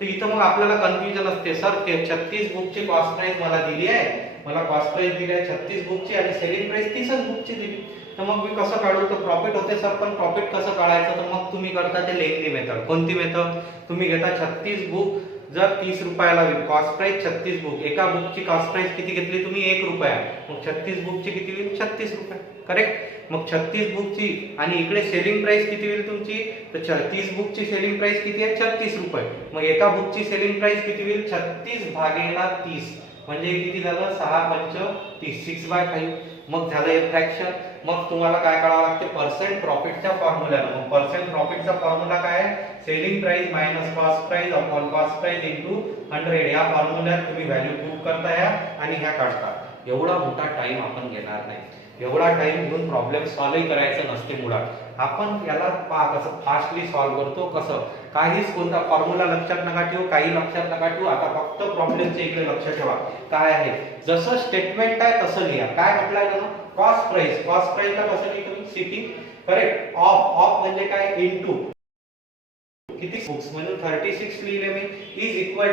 तर इथं मग आपल्याला कन्फ्युजन असते सर 36 बुकची कॉस्ट प्राइस मला दिली आहे मला कॉस्ट प्राइस दिली आहे 36 बुकची आणि सेलिंग प्राइस 30 बुकची दिली तर मग मी कसं काढू तर प्रॉफिट होते सर पण प्रॉफिट कसं काढायचं तर मग तुम्ही करता ते लेंथी मेथड कोणती मेथड तुम्ही घेता 36 बुक जर 30 रुपयाला कॉस्ट प्राइस 36 बुक एका बुकची कॉस्ट प्राइस किती घेतली तुम्ही 1 रुपया मग 36 बुकची किती होईल 36 रुपये करेक्ट मग 36 बुकची आणि इकडे सेलिंग प्राइस किती होईल तुमची तर 30 बुकची सेलिंग प्राइस किती आहे 36 रुपये मग एका बुकची सेलिंग प्राइस किती होईल 36/30 म्हणजे किती झालं 6×5 30 6/5 मग झालं हे फ्रॅक्शन मग तुम्हाला काय करावं लागते पर्सेंट प्रॉफिटच्या फॉर्म्युल्याला मग पर्सेंट प्रॉफिटचा फॉर्म्युला काय आहे selling price minus cost price upon cost price into 100 या फॉर्म्युल्यात तुम्ही व्हॅल्यू प्रूव्ह करता या आणि ह्या काढता एवढा मोठा टाइम आपण घेणार नाही. एवढा टाइम घेऊन प्रॉब्लेम सॉल्व्ह करायचं नसते मुळात. आपण याला कसं फास्टली सॉल्व्ह करतो, कसं काहीच कोणता फॉर्म्युला लक्षात नका ठेवू, काही लक्षात नका ठेवू. आता फक्त प्रॉब्लेमचे इकडे लक्ष ठेवा काय आहे. जसं स्टेटमेंट आहे तसं लिहा. काय म्हटलंय ना, कॉस्ट प्राइस. कॉस्ट प्राइसला कसं लिहितो मी, सिटी. करेक्ट. ऑफ म्हणजे काय, इनटू किती बुक्स म्हणून 36 लिहिले मी. इज इक्वल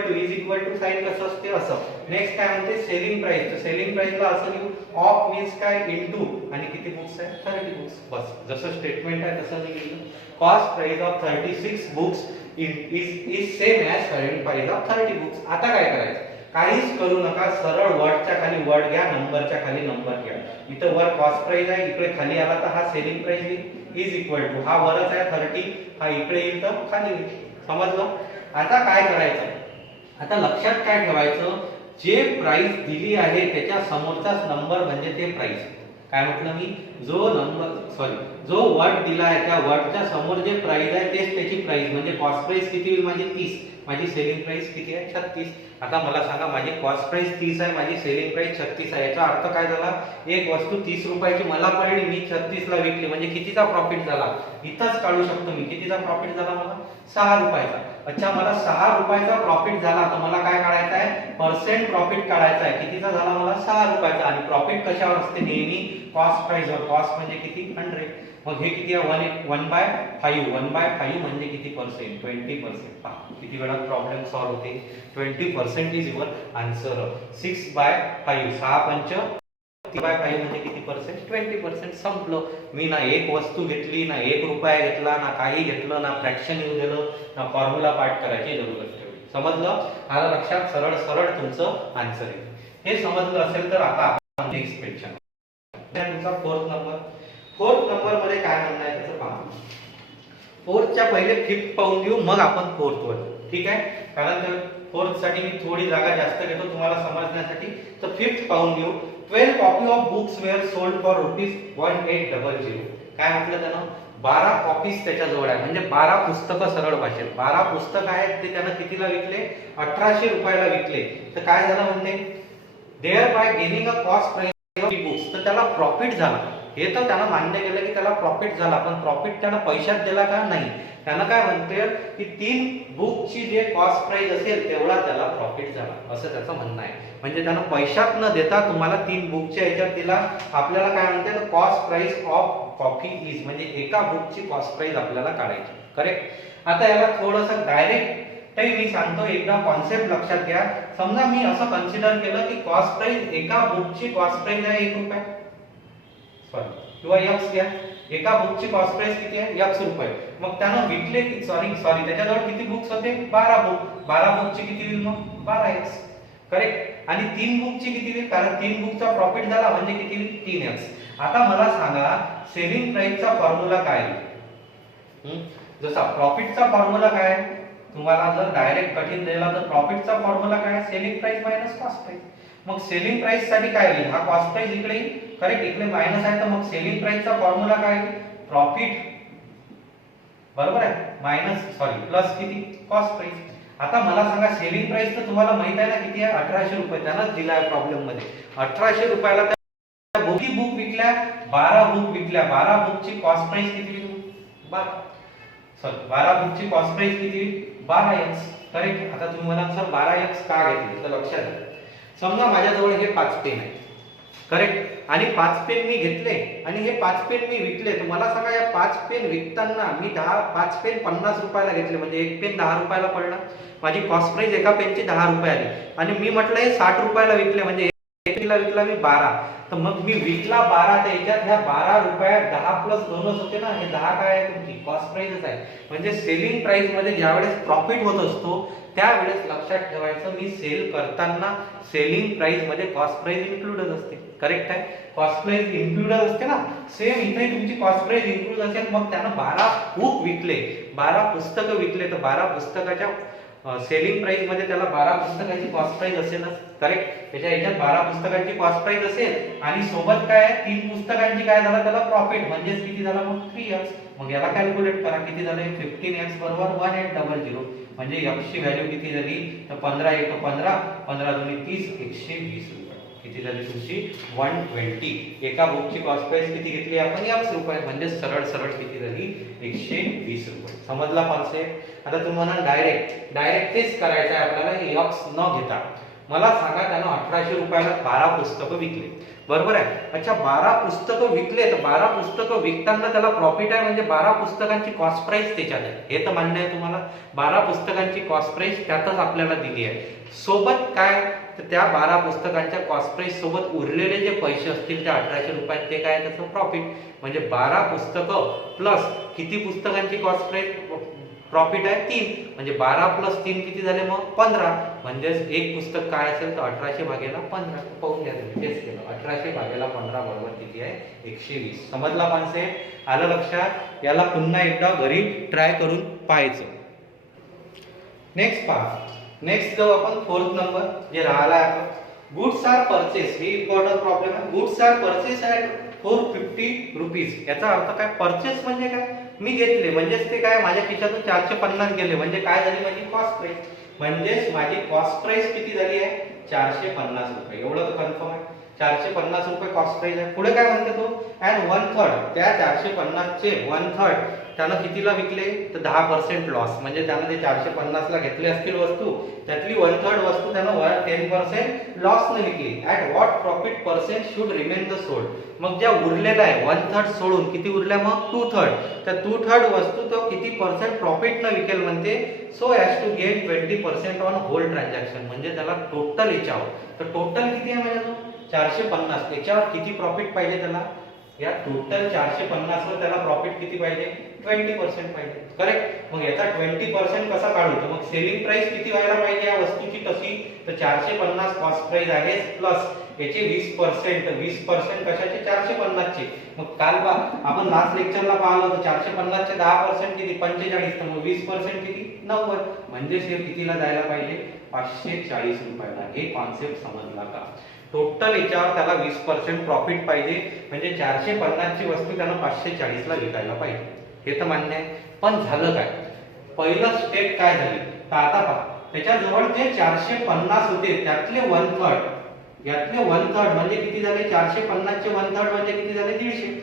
टू साइन कसं असते असं. नेक्स्ट काय म्हणते, सेलिंग प्राइस. तर सेलिंग प्राइसला असं लिहू, ऑफ मीन्स काय, इनटू आणि किती बुक्स आहे, 30 बुक्स. बस जसं स्टेटमेंट आहे तसं लिहिलं. Cost price of 36 books is same as selling price of 30 books. आता काय करायचं, काहीच करू नका, सरळ वर्डच्या खाली वर्ड घ्या, नंबरच्या खाली नंबर घ्या. इथं वर कॉस्ट प्राइस आहे, इकडे खाली आला तर हा सेलिंग प्राइस येईल. इज इक्वल टू हा वरच आहे 30, हा इकडे येईल तर खाली येईल. समजलं. आता काय करायचं, आता लक्षात काय ठेवायचं, जे प्राइस दिली आहे त्याच्या समोरचाच नंबर म्हणजे ते प्राइस. काय म्हटलं मी, जो वर्ड दिला आहे त्या वर्डच्या समोर जे प्राइस आहे तेच त्याची प्राइस. म्हणजे कॉस्ट प्राइस किती होईल माझी 30, माझी सेलिंग प्राइस किती आहे 36. आता मला सांगा, माझी कॉस्ट प्राइस 30 आहे, माझी सेलिंग प्राइस 36 आहे. याचा अर्थ काय झाला, एक वस्तू 30 रुपयाची मला पडली, मी 36 ला विकली, म्हणजे कितीचा प्रॉफिट झाला इथंच काढू शकतो मी. कितीचा प्रॉफिट झाला मला, 6 रुपयाचा. अच्छा, मला 6 रुपयाचा प्रॉफिट झाला तर मला काय काढायचं आहे, पर्सेंट प्रॉफिट काढायचा आहे. कितीचा झाला मला, 6 रुपयाचा. आणि प्रॉफिट कशावर असते, नेहमी कॉस्ट प्राइसवर. कॉस्ट म्हणजे किती, 100. मग हे किती आहे, 1/5. 1/5 म्हणजे किती पर्सेंट, 20%. पहा किती वेळा प्रॉब्लेम सॉल्व्ह होते. 20% इज युअर आन्सर. 6/5, 6×5 3/5 म्हणजे किती पर्सेंट, 20%. संपलं. मी ना एक वस्तू घेतली, ना 1 रुपया घेतला, ना काही घेतलं, ना फ्रॅक्शन येऊ दिलं, ना फॉर्म्युला पाठ करायची जरूरत ठेवली. समजलं. आलं लक्षात. सरळ सरळ तुमचं आन्सर आहे. हे समजलं असेल तर आता आपण नेक्स्ट क्वेश्चन. तुमचा फोर्थ नंबर मध्ये काय म्हणणं आहे त्याचं पहा. फोर्थच्या पहिले फिफ्थ पाहून घेऊ, मग आपण फोर्थ वर. ठीक आहे, कारण फोर्थ साठी मी थोडी जागा जास्त घेतो तुम्हाला समजण्यासाठी. तर फिफ्थ पाहून घेऊ. 12 copy of books were sold for ₹1800. काय म्हटलं त्यानं, 12 कॉपीज त्याच्याजवळ आहे, म्हणजे 12 पुस्तकं. सरळ भाषेत 12 पुस्तकं आहेत, ते त्यानं कितीला विकले, 1800 रुपयाला विकले. तर काय झालं म्हणते, there by gaining a cost price of books. तर त्याला प्रॉफिट झाला. हे तर त्यानं मान्य केलं की त्याला प्रॉफिट झाला, पण प्रॉफिट त्यानं पैशात दिला का, नाही. त्यानं काय म्हणते की 3 बुकची जे कॉस्ट प्राइस असेल तेवढा त्याला प्रॉफिट झाला, असं त्याचं म्हणणं आहे. म्हणजे त्यानं पैशात न देता तुम्हाला 3 बुकच्या याच्यात दिला. आपल्याला काय म्हणते, तर cost price of copy is, म्हणजे एका बुकची कॉस्ट प्राइस आपल्याला काढायची. करेक्ट. आता याला थोडंसं डायरेक्ट मी सांगतो, एकदा कॉन्सेप्ट लक्षात घ्या. समजा मी असं कन्सिडर केलं की कॉस्ट प्राइस, एका बुकची कॉस्ट प्राइस आहे 1 रुपया, किंवा x घ्या. एका बुकची कॉस्ट प्राइस किती आहे, x रुपये. मग त्यानं विकले की सॉरी त्याच्याजवळ किती बुक्स होते, 12 बुक. 12 बुकची किती होईल मग, 12x. करेक्ट. आणि 3 बुकची किती होईल, कारण 3 बुकचा प्रॉफिट झाला म्हणजे किती होईल, 3x. आता मला सांगा, सेलिंग प्राइसचा फॉर्म्युला काय आहे. जसा प्रॉफिटचा फॉर्म्युला काय आहे, तुम्हाला जर डायरेक्ट कठीण दिला तर प्रॉफिटचा फॉर्म्युला काय आहे, selling price minus cost price. मग सेलिंग प्राइस साठी काय होईल, हा कॉस्ट प्राइस इकडे येईल. करेक्ट. इकडे मायनस आहे, तर मग सेलिंग प्राइसचा फॉर्म्युला काय आहे, प्रॉफिट, बरोबर आहे, प्लस किती, कॉस्ट प्राइस. आता मला सांगा, सेलिंग प्राइस तर तुम्हाला माहित आहे ना किती आहे, 1800 रुपये. त्यानंच दिला आहे प्रॉब्लेम मध्ये. 1800 रुपयाला त्या बुक विकल्या, 12 बुक विकल्या. 12 बुकची कॉस्ट प्राइस किती होईल, 12 बुकची कॉस्ट प्राइस किती होईल, 12x. करेक्ट. आता तुम्ही म्हणाल सर 12x का घेतली, तर लक्षात घ्या. समजा माझ्याजवळ हे 5 पेन आहे. करेक्ट. आणि 5 पेन मी घेतले आणि हे 5 पेन मी विकले. तर मला सांगा, या 5 पेन विकताना मी 5 पेन 50 रुपयाला घेतले, म्हणजे एक पेन 10 रुपयाला पडला. माझी कॉस्ट प्राइस एका पेनची 10 रुपये आली. आणि मी म्हटलं हे 60 रुपयाला विकले, म्हणजे एक पेनला विकला मी 12. तर मग मी विकला 12, तर याच्यात ह्या 12 रुपयात 10 प्लस 2च होते ना. हे 10 काय आहे, तुमची कॉस्ट प्राइसच आहे. म्हणजे सेलिंग प्राइस मध्ये ज्यावेळेस प्रॉफिट होत असतो त्यावेळेस लक्षात ठेवायचं, मी सेल करताना सेलिंग प्राइस मध्ये कॉस्ट प्राइस इन्क्लूडच असते. करेक्ट आहे. कॉस्ट प्राइस इन्क्लूडच असते ना. सेम इथे तुमची कॉस्ट प्राइस इन्क्लूड असेल. मग त्यानं 12 बुक विकले, 12 पुस्तकं विकले, तर 12 पुस्तकाच्या सेलिंग प्राइस मध्ये त्याला 12 पुस्तकाची कॉस्ट प्राइस असेलच. करेक्ट. त्याच्या याच्यात 12 पुस्तकांची कॉस्ट प्राइस असेल आणि सोबत काय आहे, 3 पुस्तकांची काय झाला त्याला प्रॉफिट, म्हणजे किती झाला मग 3x. मग याला कॅल्क्युलेट करा, किती झाले, 15x बरोबर 1800. म्हणजे x ची व्हॅल्यू किती झाली, तर 15 × 1 = 15, 15 × 2 = 30, 120 रुपये. किती झाली तुमची 120. एका बुकची कॉस्ट प्राइस किती घेतली आपण? X रुपये. म्हणजे सरळ सरळ किती झाली? 120 रुपये. समजला कॉन्सेप्ट? आता तुम्हाला डायरेक्ट तेच करायचं आहे आपल्याला, X न घेता. मला सांगा त्यानं 1800 रुपयाला 12 पुस्तकं विकले, बरोबर आहे? अच्छा, 12 पुस्तकं विकले, तर 12 पुस्तकं विकताना त्याला प्रॉफिट आहे, म्हणजे 12 पुस्तकांची कॉस्ट प्राइस त्याच्यात आहे. हे तर मान्य आहे तुम्हाला? 12 पुस्तकांची कॉस्ट प्राइस त्यातच आपल्याला दिली आहे. सोबत काय, तर त्या 12 पुस्तकांच्या कॉस्ट प्राइस सोबत उरलेले जे पैसे असतील त्या 1800 रुपयात, ते काय त्याचं प्रॉफिट. म्हणजे 12 पुस्तकं प्लस किती पुस्तकांची कॉस्ट प्राइस प्रॉफिट आहे? 3. म्हणजे 12 प्लस 3 किती झाले मग? 15. म्हणजे एक पुस्तक काय असेल तर 1800 भागेला 15. पाहून घ्या तुम्ही, तेच केलं. 1800 भागेला 15 बरोबर किती आहे? 120. समजला कॉन्सेप्ट? आलं लक्षात? याला पुन्हा एकदा घरी ट्राय करून पाहायचं. नेक्स्ट पहा. नेक्स्ट जाऊ आपण 4th नंबर जे राहिला आहे. Goods are purchase. ही इम्पॉर्टंट प्रॉब्लेम आहे. Goods are purchase at 450 rupees. याचा अर्थ काय? परचेस म्हणजे काय? मी घेतले, म्हणजेच ते काय, माझ्या खिशातून 450 गेले, म्हणजे काय झाली माझी कॉस्ट प्राइस. म्हणजेच माझी कॉस्ट प्राइस किती झाली आहे? 450 रुपये. एवढं तर कन्फर्म आहे. 450 रुपये कॉस्ट प्राइस आहे. पुढे काय म्हणते तो? अँड 1/3. त्या 450 चे 1/3 त्यानं कितीला विकले? तर 10% लॉस. म्हणजे त्यानं ते 450 ला घेतले असतील वस्तू, त्यातली 1/3 वस्तू त्यानं 10% लॉस ने विकली. At what profit percent should remain the sold. मग ज्या उरलेला आहे 1/3 सोडून किती उरल्या मग? 2/3. त्या 2/3 वस्तू तो किती पर्सेंट प्रॉफिट न विकेल म्हणते? So as to gain 20% on whole transaction. म्हणजे त्याला टोटल याच्यावर, तर टोटल किती आहे माझ्या 450, त्याच्यावर किती प्रॉफिट पाहिजे त्याला? या टोटल 450 वर त्याला प्रॉफिट किती पाहिजे? 20% पाहिजे. करेक्ट? मग याचा 20% कसा काढू? तर मग सेलिंग प्राइस किती व्हायला पाहिजे या वस्तूची तशी? तर 450 कॉस्ट प्राइस आहे प्लस याचे 20%. तर 20% कशाचे? 450 चे. मग काल आपण लास्ट लेक्चरला पाहिलं तर 450 चे 10% किती? 45. तर मग 20% किती? 90. म्हणजे हे कितीला जायला पाहिजे? 540 रुपयाला. हे कॉन्सेप्ट समजला का? टोटल याच्यावर त्याला 20% प्रॉफिट पाहिजे, म्हणजे 450 ची वस्तू त्यानं 540 ला विकायला पाहिजे. हे तर मान्य आहे. पण झालं काय? पहिलं स्टेप काय झाली? तर आता पहा, त्याच्याजवळ जे 450 होते त्यातले 1/3, यातले 1/3 म्हणजे किती झाले? 450 चे 1/3 म्हणजे किती झाले? 150.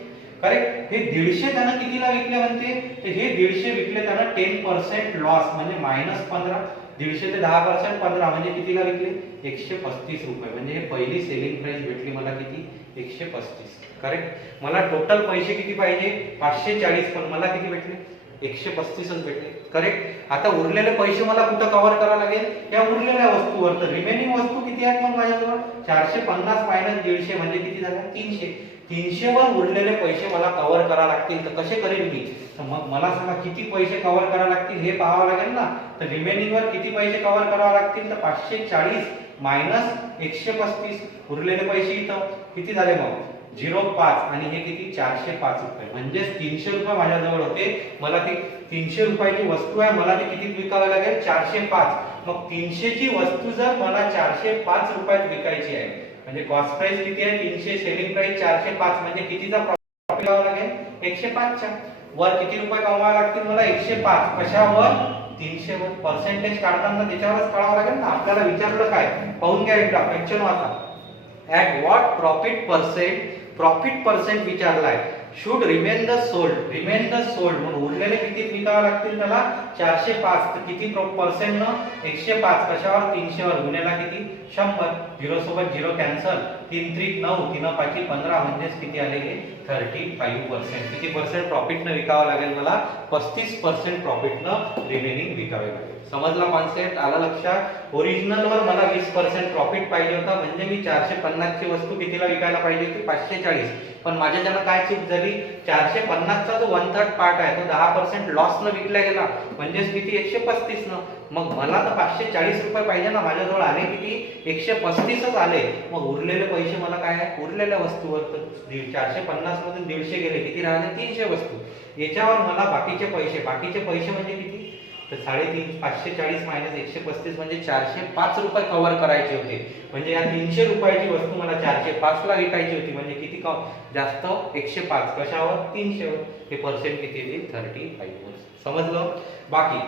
करेक्ट? हे 150 त्यानं कितीला विकले म्हणते? तर हे 150 विकले त्यानं 10% लॉस, म्हणजे -15. 150 ते 10% 15 म्हणजे कितीला विकले? 135 रुपये. म्हणजे हे पहिली सेलिंग प्राइस भेटली मला किती? 135. करेक्ट? मला टोटल पैसे किती पाहिजे? 540. पण मला किती भेटले? 135च भेटले. करेक्ट? आता उरलेले पैसे मला कुठं कव्हर करावं लागेल? या उरलेल्या वस्तूवर. तर रिमेनिंग वस्तू किती आहेत मग माझ्याजवळ? 450 मायनस 150 म्हणजे किती झालं? 300. 300 वर उरलेले पैसे मला कव्हर करावे लागतील. तर कसे करेल मी? तर मग मला सांगा किती पैसे कव्हर करावे लागतील हे पाहावं लागेल ना. तर रिमेनिंग वर किती पैसे कव्हर करावे लागतील? तर 540 मायनस 135. उरलेले पैसे इथं किती झाले मग? 0.5. आणि हे किती? 405 रुपये. म्हणजे 300 रुपये माझ्याजवळ होते. मला ती 300 रुपयाची वस्तू आहे, मला ती किती विकावी लागेल? 405. मग 300 ची वस्तू जर मला 405 रुपयात विकायची आहे, म्हणजे कॉस्ट प्राइस किती आहे? 300, सेलिंग प्राइस 405, म्हणजे कितीचा प्रॉफिट लावावा लागेल? 105 च्या वर किती रुपये कमवावे लागतील मला? 105. कशावर? 300 वर. पर्सेंटेज काढताना त्याच्यावरच काढावं लागेल ना. आपल्याला विचारलं काय? पाहून घ्या एकदा क्वेश्चन वाचा. ॲट व्हॉट प्रॉफिट पर्सेंट विचारलाय. Should remain the sold. Remain the sold म्हणून उरलेले किती विकावे लागतील त्याला? 405. तर किती पर्सेंट न? 105. कशावर? 300 वर. गुन्हेला किती? 100. 0 सोबत 0 कॅन्सल. 3 3 9, 3 5 15, म्हणजेच किती आले? 35%. किती पर्सेंट प्रॉफिट न विकावं लागेल मला? 35% प्रॉफिट न रिमेनिंग विकावे लागेल. समजला कॉन्सेप्ट? आला लक्षात? ओरिजिनल वर मला 20% प्रॉफिट पाहिजे होता, म्हणजे मी 450 ची वस्तू कितीला विकायला पाहिजे होती? 540. पण माझ्याच्यानं काय चूक झाली? 450 चा जो 1/3 पार्ट आहे तो 10% लॉस न विकला गेला, म्हणजेच किती? 135 न. मग मला तर 540 रुपये पाहिजे ना. माझ्याजवळ आले किती? 135च आले. मग उरलेले पैसे मला काय आहे? उरलेल्या वस्तूवर. तर 450 मधून 150 गेले, किती राहिले? 300 वस्तू. याच्यावर मला बाकीचे पैसे म्हणजे किती? तर 3.5. 540 मायनस 135 म्हणजे 405 रुपये कव्हर करायचे होते. म्हणजे या 300 रुपयाची वस्तू मला 405 ला विकायची होती, म्हणजे किती जास्त? 105. कशावर? 300 वर. हे पर्सेंट किती येतील? 35%. समजलं? बाकी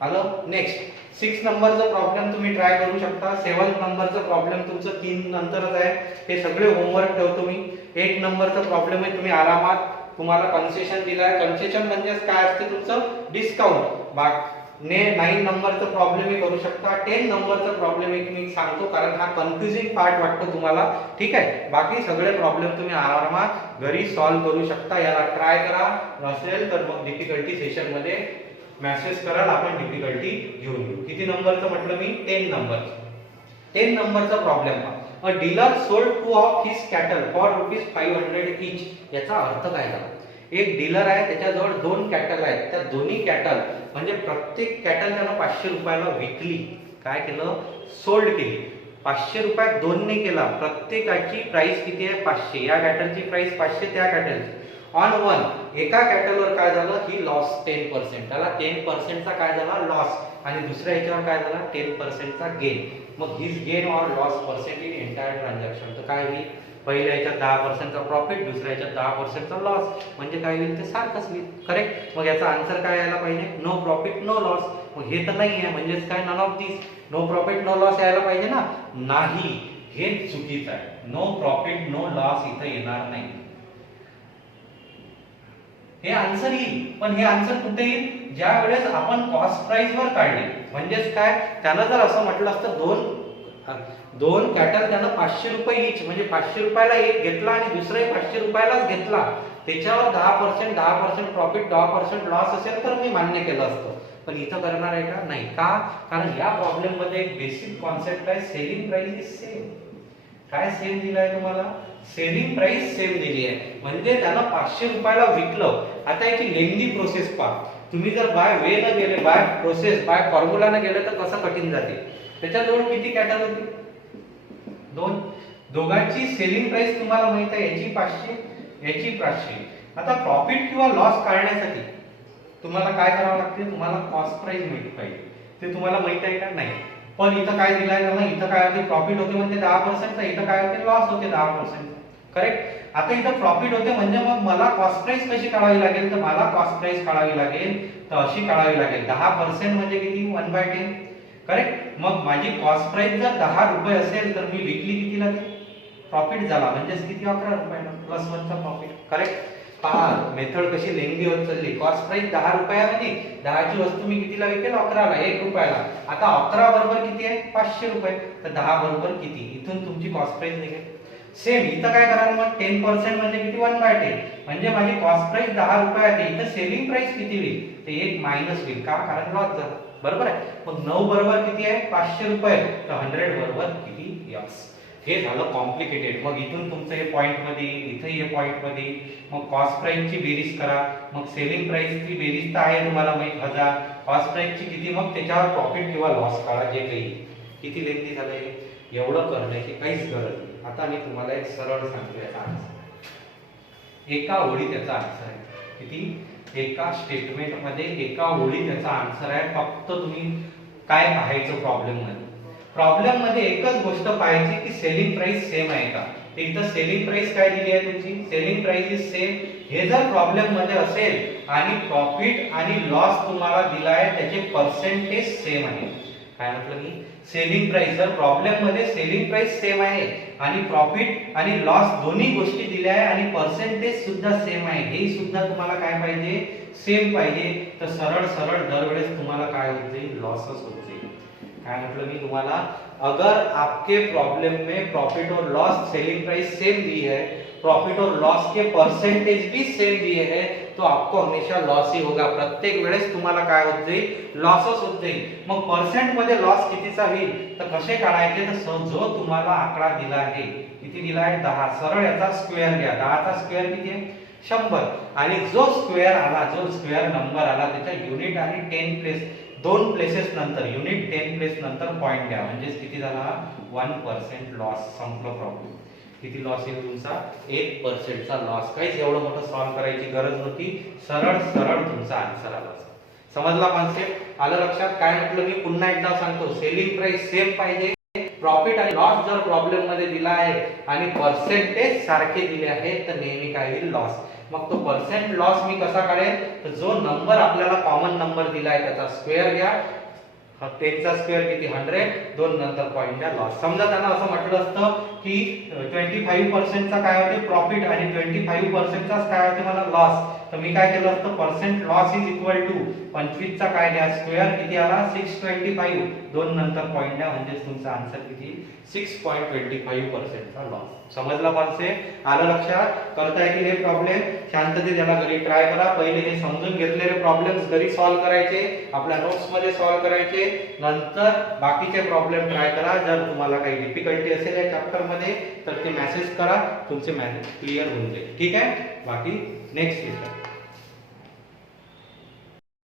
आलं. नेक्स्ट 6 नंबरचा प्रॉब्लेम तुम्ही ट्राय करू शकता. 7 नंबरचा प्रॉब्लेम तुमचं 3 नंतरच आहे. हे सगळे होमवर्क ठेवतो मी. 8 नंबरचा प्रॉब्लेम आहे, तुम्ही आरामात, तुम्हाला कन्सेशन दिलाय. कन्सेशन म्हणजे काय असते तुमचं डिस्काउंट. 9 नंबरचा प्रॉब्लेम हे करू शकता. 10 नंबरचा प्रॉब्लेम एक मी सांगतो कारण हा कन्फ्युजिंग पार्ट वाटतो तुम्हाला, ठीक आहे. बाकी सगळे प्रॉब्लेम तुम्ही आरामात घरी सॉल्व्ह करू शकता. याला ट्राय करा. नसेल तर मग डिफिकल्टी सेशन मध्ये मेसेज कराल, आपण डिफिकल्टी घेऊन येऊ. किती नंबरचं म्हटलं मी? 10 नंबर. 10 नंबरचा प्रॉब्लेम हा. अ dealer sold 2 of his cattle for ₹500 each. याचा अर्थ काय झाला? एक डीलर आहे, त्याच्याजवळ 2 कॅटल आहेत. त्या दोन्ही कॅटल म्हणजे प्रत्येक कॅटल त्यानं 500 रुपयाला विकली. काय केलं? सोल्ड केली. 500 रुपयात 2 ने केला. प्रत्येकाची प्राइस किती आहे? 500. या कॅटलची प्राइस 500, त्या कॅटलची. ऑन वन एका कॅटलवर काय झालं? ही लॉस 10%. त्याला 10% चा काय झाला? लॉस. आणि दुसऱ्या ह्याच्यावर काय झाला? 10% चा गेन. मग his gain or loss percent in entire transaction. तर काय होईल? पहिल्या ह्याच्यात 10% चा प्रॉफिट, दुसऱ्या ह्याच्यात 10% चा लॉस. म्हणजे काय होईल? ते सारखंच होईल. करेक्ट. मग याचा आन्सर काय यायला पाहिजे? No profit no loss. मग हे तर नाही आहे, म्हणजेच काय? None of this. No profit no loss यायला पाहिजे ना? नाही, हे चुकीचं आहे. नो प्रॉफिट नो लॉस इथं येणार नाही. हे आन्सर येईल, पण हे आन्सर कुठे येईल? ज्या वेळेस आपण कॉस्ट प्राइस वर काढले. म्हणजेच काय? त्यानं जर असं म्हटलं असतं दोन कॅटल त्यानं 500 रुपये इच, म्हणजे 500 रुपयाला एक घेतला आणि दुसराही 500 रुपयालाच घेतला, त्याच्यावर 10% प्रॉफिट 10% लॉस असेल तर मी मान्य केलं असतं. पण इथं करणार आहे का? नाही. का? कारण या प्रॉब्लेम मध्ये एक बेसिक कॉन्सेप्ट आहे, सेलिंग प्राइस इज सेम. काय सेम दिलाय तुम्हाला? सेलिंग प्राइस सेम दिली आहे. म्हणजे त्यानं 500 रुपयाला विकलं. आता याची लेंदी प्रोसेस पहा. तुम्ही जर बाय वे न गेले, बाय प्रोसेस, बाय फॉर्म्युला न गेले तर कसं कठीण जाते. त्याच्याजवळ किती कॅटल होती? 2. दोघांची सेलिंग प्राइस तुम्हाला माहित आहे, याची 500, याची 500. आता प्रॉफिट किंवा लॉस काढण्यासाठी तुम्हाला काय करावं लागते? तुम्हाला कॉस्ट प्राइस माहिती पाहिजे. ते तुम्हाला माहित आहे का? नाही. पण इथं काय दिलाय ना? इथं काय होते? प्रॉफिट होते म्हणजे 10%, इथं काय होते? लॉस होते 10%. करेक्ट. आता इथं प्रॉफिट होते म्हणजे मग मला कॉस्ट प्राइस कशी काढावी लागेल? तर मला कॉस्ट प्राइस काढावी लागेल तर अशी काढावी लागेल. 10% म्हणजे किती? 1/10. करेक्ट. मग माझी कॉस्ट प्राइस जर 10 रुपये असेल तर मी विकली कितीला? ती प्रॉफिट झाला म्हणजे किती? 11 रुपयाला प्लस 1 चा प्रॉफिट. करेक्ट. पहा मेथड कशी लेंदी होत चालली. कॉस्ट प्राइस 10 रुपयामध्ये 10 ची वस्तू मी कितीला विकेल? 11 ला, 1 रुपयाला. आता 11 बरोबर किती आहे? 500 रुपये. तर 10 बरोबर किती? इथून तुमची कॉस्ट प्राइस निघेल. सेम इथं काय कराल मग? 10% म्हणजे किती? 1/10. म्हणजे माझी कॉस्ट प्राइस 10 रुपये आहे. इथं सेलिंग प्राइस किती होईल? ते 1 मायनस होईल. का? कारण लॉस झाला. बरोबर आहे. मग 9 बरोबर किती आहे? 500 रुपये. तर 100 बरोबर किती? यस. हे झालं कॉम्प्लिकेटेड. मग इथून तुमचं हे पॉइंट मध्ये, इथे हे पॉइंट मध्ये, मग कॉस्ट प्राइस ची बेरीज करा. मग सेलिंग प्राइस ची बेरीज तर आहे तुम्हाला माहित 1000. कॉस्ट प्राइस ची किती? मग त्याच्यावर प्रॉफिट किंवा लॉस काढा जे काही. किती लेंदी झालंय? एवढं करण्याची काहीच गरज नाही. आता मी तुम्हाला एक सरळ सांगतो याचा आन्सर. एका ओळीत याचा आन्सर आहे. किती? एका स्टेटमेंट मध्ये एका ओळीत याचा आन्सर आहे. फक्त तुम्ही काय पाहायचं प्रॉब्लेम मध्ये? प्रॉब्लेम मध्ये एकच गोष्ट पाहायची की सेलिंग प्राइस सेम आहे का? तर इथं सेलिंग प्राइस काय दिली आहे तुमची? Selling price is same. हे जर प्रॉब्लेम मध्ये असेल आणि प्रॉफिट आणि लॉस तुम्हाला दिला आहे त्याचे पर्सेंटेज सेम आहे. काय म्हटलं मी? सेलिंग प्राइस जर प्रॉब्लेम मध्ये सेलिंग प्राइस सेम आहे आणि प्रॉफिट आणि लॉस दोन्ही गोष्टी दिल्या आहे आणि पर्सेंटेज सुद्धा सेम आहे, हे सुद्धा तुम्हाला काय पाहिजे? सेम पाहिजे. तर सरळ सरळ दरवेळेस तुम्हाला काय होत जाईल? लॉसच होत जाईल. काय म्हटलं मी तुम्हाला? अगर आपके प्रॉब्लम में प्रॉफिट और लॉस सेलिंग प्राइस सेम दी है, प्रॉफिट और लॉस के परसेंटेज भी सेम दिए हैं, तो आपको हमेशा लॉस ही होगा. प्रत्येक वेळेस तुम्हाला काय होत जाईल? लॉसच होत जाईल. मग पर्सेंट मध्ये लॉस कितीचा होईल? तर कसे काढायचे? तर जो तुम्हाला आकडा दिला आहे, किती दिला आहे? 10. सरळ याचा स्क्वेअर घ्या. 10 चा स्क्वेअर किती आहे? 100. आणि जो स्क्वेअर आला, जो स्क्वेअर नंबर आला त्याच्या युनिट आणि 10 प्लेस, 2 प्लेसेस नंतर युनिट 10 प्लेस नंतर पॉइंट द्या. म्हणजे किती झाला? 1% लॉस. संपलं प्रॉब्लेम. किती लॉस येईल तुमचा? 1% चा लॉस. काहीच एवढं मोठं सॉल्व्ह करायची गरज नव्हती. सरळ सरळ तुमचा आन्सर आला. समजला कॉन्सेप्ट? आलं लक्षात? काय म्हटलं मी? पुन्हा एकदा सांगतो. सेलिंग प्राइस सेम पाहिजे. प्रॉफिट आणि लॉस जर प्रॉब्लेम मध्ये दिला आहे आणि पर्सेंटेज सारखे दिले आहेत तर नेहमी काय होईल? लॉस. मग तो पर्सेंट लॉस मी कसा काढेल? तर जो नंबर आपल्याला कॉमन नंबर दिलाय त्याचा स्क्वेअर घ्या. 10 चा स्क्वेअर किती 100, 2 नंतर पॉईंट द्या लॉस. समजा त्यांना असं म्हटलं असतं की 25% चा काय होते प्रॉफिट आणि 25% चा काय होते मला लॉस, तर मी काय केलं असतं percent loss is equal to 25 चा काय द्या स्क्वेअर किती आला 625, 2 नंतर पॉईंट द्या म्हणजे तुमचा आन्सर किती 6.25% चा लॉस. समजला कॉन्सेप्ट, आलं लक्षात. करता येतील हे प्रॉब्लेम शांततेत त्याला घरी ट्राय करा. पहिले हे समजून घेतलेले प्रॉब्लेम्स घरी सॉल्व्ह करायचे, आपल्या नोट्स मध्ये सॉल्व्ह करायचे, नंतर बाकीचे प्रॉब्लेम ट्राय करा. जर तुम्हाला काही डिफिकल्टी असेल या चॅप्टर मध्ये तर ते मेसेज करा, तुमचे क्लिअर होऊन जाईल. ठीक आहे, बाकी नेक्स्ट